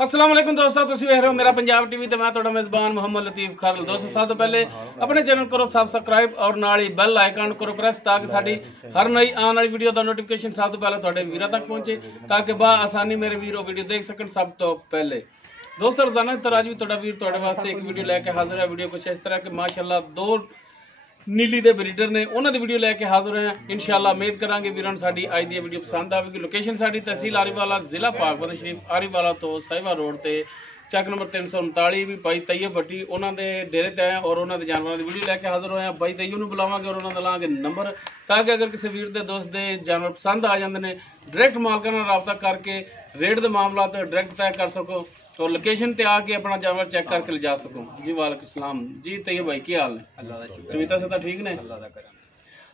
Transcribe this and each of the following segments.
अस्सलाम वालेकुम दोस्तों, तुसीं वेख रहे हो मेरा पंजाब टीवी ते मैं तुहाडा मेज़बान मोहम्मद लतीफ खरल। दोस्तों सब तो पहले अपने चैनल करो सब्सक्राइब और नाल ही बैल आइकन करो प्रेस ताकि साडी हर नई आने वाली वीडियो का नोटिफिकेशन सब तो पहले तुहाडे वीरां तक पहुंचे ताकि बा आसानी मेरे वीरों वीडियो देख सकन सब तो पहले। दोस्तों रोजाना की तरह आज भी तुहाडा वीर तुहाडे वास्ते एक वीडियो लेके हाजिर है। वीडियो कुछ इस तरह के माशाअल्लाह दो नीली दे ब्रीडर ने उन्होंने वीडियो लेके हाजिर हैं। इंशाअल्लाह उम्मीद करांगे वीरां साडी आज दी वीडियो पसंद आवेगी। लोकेशन साडी तहसील आरीवाला जिला पाकपत शरीफ आरीवाला तो साहिबा रोड ते चक नंबर 339 भी भाई तैयब भट्टी उन्होंने डेरे ते आए और उन्होंने जानवरों की वीडियो लेके हाजिर होए हैं। भाई तैयब नूं बुलावांगे और उन्होंने लांगे नंबर ताकि अगर किसी वीर दे दोस्त दे जानवर पसंद आ जाते हैं डायरैक्ट मालकां नाल राबता करके रेट दे मामला तो डायरैक्ट तय कर सको और लोकेशन ते आके अपना जानवर चेक करके ले जा सको। जी वालेकुम सलाम जी तैयब भाई की हाल है? अल्लाह दा शुक्र। तबीयत से ठीक ने? अल्लाह दा करम।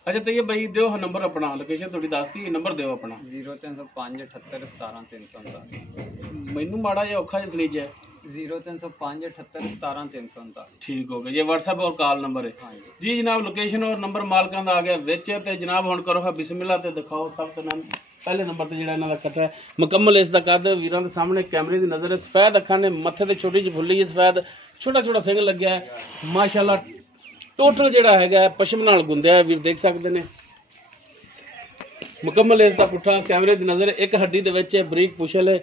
अच्छा तैयब भाई दियो नंबर अपना, लोकेशन थोड़ी दसती नंबर दियो अपना। 0305 78 17 349। मैनू माड़ा जिहा औखा जिहा सलीज है। 0305 78 17 349। ठीक हो गया। ये व्हाट्सएप और कॉल नंबर है। हाँ जी जनाब लोकेशन और नंबर मालकां दा आ गया विच ते जनाब हुण करो हा बिस्मिल्लाह ते दिखाओ सब तो नाम पहले नंबर ते जिहड़ा इन्हां दा कट्टा है मुकम्मल इसदा कद वीरां दे सामने कैमरे दी नज़र है। सफेद अखां ने मत्थे ते छोटी जी फुल्ली सफेद छोटा छोटा सिंग लग्या है माशाअल्लाह। टोटल जिहड़ा हैगा पशम नाल गुंदिया है वीर देख सकदे ने। मुकम्मल इसदा पुट्ठा कैमरे दी नज़र एक हड्डी दे विच बरीक पुछल है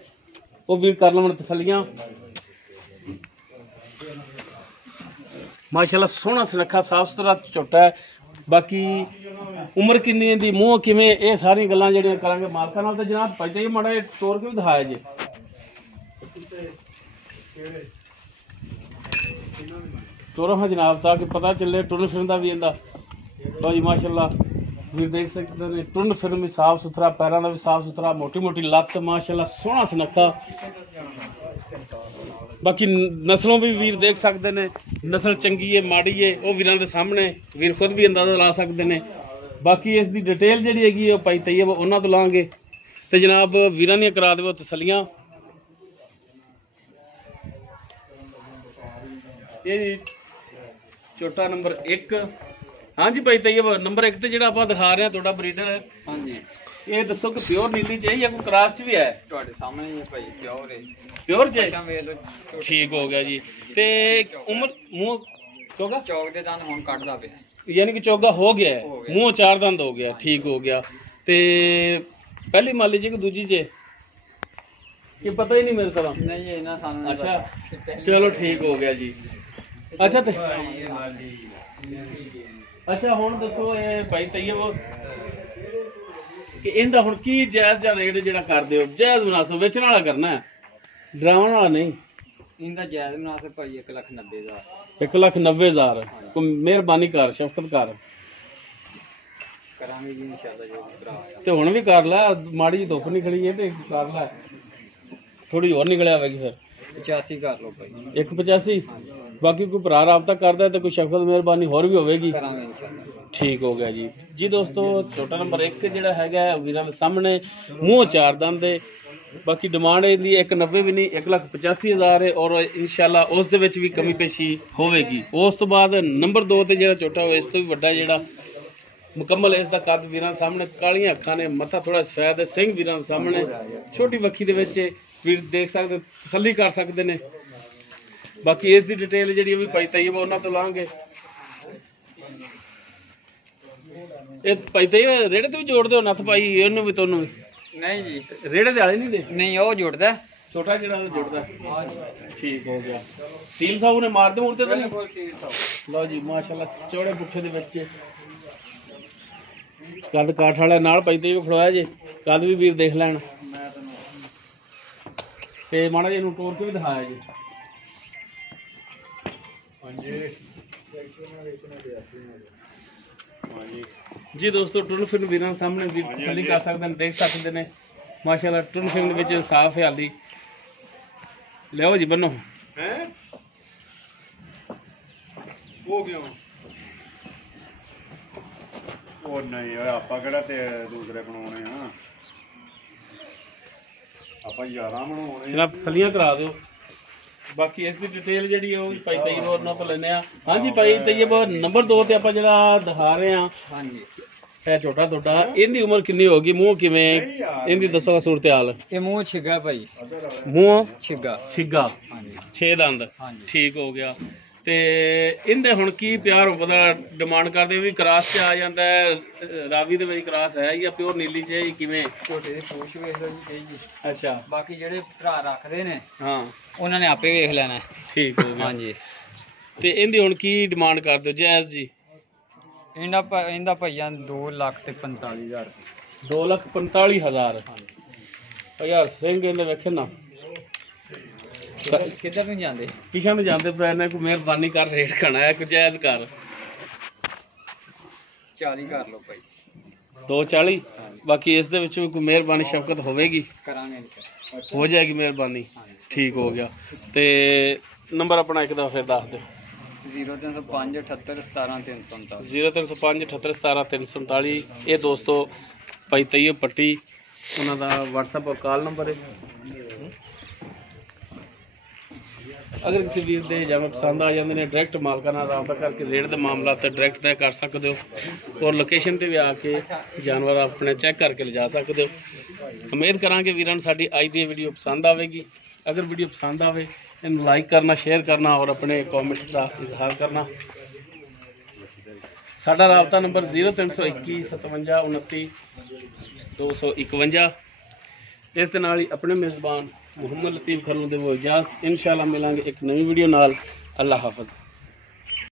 वो वीर कर लवन तसलियां। माशाअल्लाह सोहना सुनखा साफ सुथरा झोटा है। बाकी उम्र किन्नी दी मूँह किवें ये सारी गल्लां जिहड़ियां करांगे मालकां नाल। ते जनाब पहले माड़ा तोड़ के भी दिखाया जी तोरो हाँ जनाब ताकि पता चले टुरन फिरन का भी इंदा। लो जी माशाअल्लाह वीर देख सकते हैं टुरन फिरन भी साफ सुथरा पैरों का भी साफ सुथरा मोटी मोटी लत्त माशाअल्लाह सोहना सुनखा। बाकी नस्लों भी वीर देख सकते हैं नस्ल चंगी है माड़ी है वो वीरां दे सामने वीर खुद भी अंदाजा ला सकते हैं। बाकी इसकी डिटेल जी हैगी है भाई तैयब उन्होंने तो लाँगे तो जनाब वीरां दी करा देवो तसलियां। ये छोटा नंबर 1। हाँ जी भाई तैयब नंबर 1 तो जो आप दिखा रहे हैं थोड़ा ब्रीडर है। हाँ जी ये दसो कि प्योर नीली चाहिए या कोई क्रॉस च भी है? ਤੁਹਾਡੇ ਸਾਹਮਣੇ ਹੀ ਹੈ ਭਾਈ ਪਿਓਰ ਹੈ। प्योर च ਪਸ਼ਮ ਵੇਖ ਲਓ ठीक हो गया जी। ते उम्र मुंह चौगा ਚੌਕ ਦੇ ਦੰਦ ਹੁਣ ਕੱਢਦਾ ਪਿਆ। यानी कि चौगा हो गया है हो गया। मुंह 4 दंद हो गया ठीक हो गया। ते पहली माली जी कि दूजी च ये पता ही नहीं मेरे तरह। ਨਹੀਂ ਇਹਨਾਂ ਸਾਨੂੰ अच्छा चलो ठीक हो गया जी। अच्छा ते अच्छा हुण दसो ये भाई तैयब कि इनका हुण की जायज़ जा रेट जिहड़ा करदे हो जायज़ मुनासिब बेचण वाला करना है डरावण वाला नहीं? ਇਹਦਾ ਜਾਇਜ਼ ਮੁਨਾਸਿਬ ਭਾਈ 1,90,000। 1,90,000 कोई मेहरबानी कर शफकत कर ਕਰਾਂਗੇ ਜੀ ਇਨਸ਼ਾਅੱਲਾ ਜੋ ਵੀ ਭਰਾ ਆਇਆ। ते हुण भी कर लै माड़ी जी धुप नहीं खड़ी है ते कर लै थोड़ी और निकल आवेगी फिर 85 कर लो भाई। 1,85। बाकी कोई भरा राबता करता है तो कोई शफकत मेहरबानी होर भी होगी ਕਰਾਂਗੇ ਇਨਸ਼ਾਅੱਲਾ। ठीक हो गया जी। जी दोस्तों छोटा नंबर 1 जिहड़ा हैगा वीरां दे सामने मूँह 4 दंद है। बाकी डिमांड इहदी 1,90 भी नहीं 1,85,000 है और इंशाअल्लाह उस दे विच भी कमी पेशी होवेगी। उस तो बाद नंबर 2 ते जिहड़ा छोटा हो इस तो भी वड्डा जिहड़ा मुकम्मल इसका कद वीरां सामने कालियां अखां ने मत्था थोड़ा सफेद है सिंह वीरां सामने छोटी बखी दे विच वीर देख सकते तसल्ली कर सकते हैं। बाकी इसकी डिटेल जी भी भाई तैयब उन्होंने तो लाँगे ये भाई तैयब रेड़े तो भी जोड़ दो नथ भाई इनू भी तुहानू भी ਨਹੀਂ ਜੀ रेड़े दे आले नहीं दे ਨਹੀਂ ਉਹ ਜੁੜਦਾ छोटा जिहड़ा जुड़दा ठीक हो गया। सील साहब ने मारते मुड़ते तो नहीं? ਬਿਲਕੁਲ ਸੀਲ ਸਭ। लो जी माशाल्लाह चौड़े पुट्ठे दे बच्चे कद काठ वाले नाल भाई तैयब खड़ोया जे कद भी वीर देख लैन ते माड़ा जी टोर के भी दिखाया जी। जी दोस्तों टुरन फिरन वीरां सामने भी तसल्ली कर सकते हैं देख सकते हैं माशाल्लाह टुरन फिरन विच साफ है हाली। लियाओ जी बनो हो गया ਉਹ ਨਹੀਂ ਓਏ ਆਪਾਂ ਕਿਹੜਾ ਤੇ ਦੂਸਰੇ ਬਣਾਉਣੇ ਆ ਆਪਾਂ 11 ਬਣਾਉਣੇ जनाब तसल्लियां करा दो। बाकी इसकी डिटेल जी भाई तैयब उन्होंने तो लेने हाँ जी भाई तैयब नंबर 2 ते आप जो दिखा रहे हैं हाँ जी ਇਹ ਛੋਟਾ ਤੁਹਾਡਾ ਇਹਦੀ ਉਮਰ ਕਿੰਨੀ ਹੋਗੀ ਮੂੰਹ ਕਿਵੇਂ ਇਹਦੀ ਦੱਸੋ ਸੂਰਤ ਹਾਲ ਇਹ ਮੂੰਹ ਛਿੱਗਾ ਭਾਈ ਮੂੰਹ ਛਿੱਗਾ ਛਿੱਗਾ ਹਾਂਜੀ 6 ਦੰਦ ਹਾਂਜੀ ਠੀਕ ਹੋ ਗਿਆ ਤੇ ਇਹਦੇ ਹੁਣ ਕੀ ਪਿਆਰ ਪਤਾ ਡਿਮਾਂਡ ਕਰਦੇ ਵੀ ਕਰਾਸ ਚ ਆ ਜਾਂਦਾ ਰਾਵੀ ਦੇ ਵਿੱਚ ਕਰਾਸ ਹੈ ਜਾਂ ਪਿਓਰ ਨੀਲੀ ਚ ਕਿਵੇਂ ਝੋਟੇ ਦੀ ਪੂਛ ਵੇਖ ਲਓ ਜੀ ਜੀ ਅੱਛਾ ਬਾਕੀ ਜਿਹੜੇ ਭਰਾ ਰੱਖਦੇ ਨੇ ਹਾਂ ਉਹਨਾਂ ਨੇ ਆਪੇ ਵੇਖ ਲੈਣਾ ਠੀਕ ਹੋ ਗਿਆ ਹਾਂਜੀ ਤੇ ਇਹਦੀ ਹੁਣ ਕੀ ਡਿਮਾਂਡ ਕਰਦੇ ਹੋ ਜਾਇਜ਼ ਜੀ ਇਹਦਾ ਭਈਆ 2,45,000 2,45,000 ਯਾਰ ਸਿੰਘ ਇਹਦੇ ਵੇਖੇ ਨਾ ਕਿੱਧਰ ਨੂੰ ਜਾਂਦੇ ਪਿਛਾਂ ਨੂੰ ਜਾਂਦੇ ਪਏ ਨੇ ਕੋਈ ਮਿਹਰਬਾਨੀ ਕਰ ਰੇਟ ਖਾਣਾ ਹੈ ਕੋਈ ਜਾਇਜ਼ ਕਰ 40 ਕਰ ਲਓ ਭਾਈ 240 ਬਾਕੀ ਇਸ ਦੇ ਵਿੱਚ ਕੋਈ ਮਿਹਰਬਾਨੀ ਸ਼ਫਕਤ ਹੋਵੇਗੀ ਕਰਾਂਗੇ ਹੋ ਜਾਏਗੀ ਮਿਹਰਬਾਨੀ ਠੀਕ ਹੋ ਗਿਆ ਤੇ ਨੰਬਰ ਆਪਣਾ ਇੱਕ ਦਫਾ ਫਿਰ ਦੱਸ ਦਿਓ 0305 78 17 339 0305 78 17 339 ਇਹ ਦੋਸਤੋ ਭਾਈ ਤਈਅਬ ਪੱਟੀ ਉਹਨਾਂ ਦਾ WhatsApp ਔਰ ਕਾਲ ਨੰਬਰ ਹੈ ਅਗਰ ਕਿਸੇ ਵੀਰ ਦੇ ਜਾਨਵਰ ਪਸੰਦ ਆ ਜਾਂਦੇ ਨੇ ਡਾਇਰੈਕਟ ਮਾਲਕਾਂ ਨਾਲ ਰਾਬਤਾ ਕਰਕੇ ਰੇਟ ਦੇ ਮਾਮਲਾ ਤੇ ਡਾਇਰੈਕਟ ਤੈਅ ਕਰ ਸਕਦੇ ਹੋ ਔਰ ਲੋਕੇਸ਼ਨ ਤੇ ਵੀ ਆ ਕੇ ਜਾਨਵਰ ਆਪਣੇ ਚੈੱਕ ਕਰਕੇ ਲਿਜਾ ਸਕਦੇ ਹੋ ਉਮੀਦ ਕਰਾਂਗੇ ਵੀਰਾਂ ਨੂੰ ਸਾਡੀ ਅੱਜ ਦੀ ਵੀਡੀਓ ਪਸੰਦ ਆਵੇਗੀ ਅਗਰ ਵੀਡੀਓ ਪਸੰਦ ਆਵੇ ਇਹਨੂੰ ਲਾਈਕ ਕਰਨਾ ਸ਼ੇਅਰ ਕਰਨਾ ਔਰ ਆਪਣੇ ਕਮੈਂਟਸ ਦਾ ਇਜ਼ਹਾਰ ਕਰਨਾ ਸਾਡਾ ਰਾਬਤਾ ਨੰਬਰ 0321 57 29 251 ਇਸ ਦੇ ਨਾਲ ਹੀ ਆਪਣੇ ਮੇਜ਼ਬਾਨ ਮੁਹੰਮਦ ਲਤੀਫ ਖਰਲੂ ਦੇ ਇਜਾਜ਼ਤ ਇਨਸ਼ਾਅੱਲਾ ਮਿਲਾਂਗੇ ਇੱਕ ਨਵੀਂ ਵੀਡੀਓ ਨਾਲ ਅੱਲਾ ਹਾਫਿਜ਼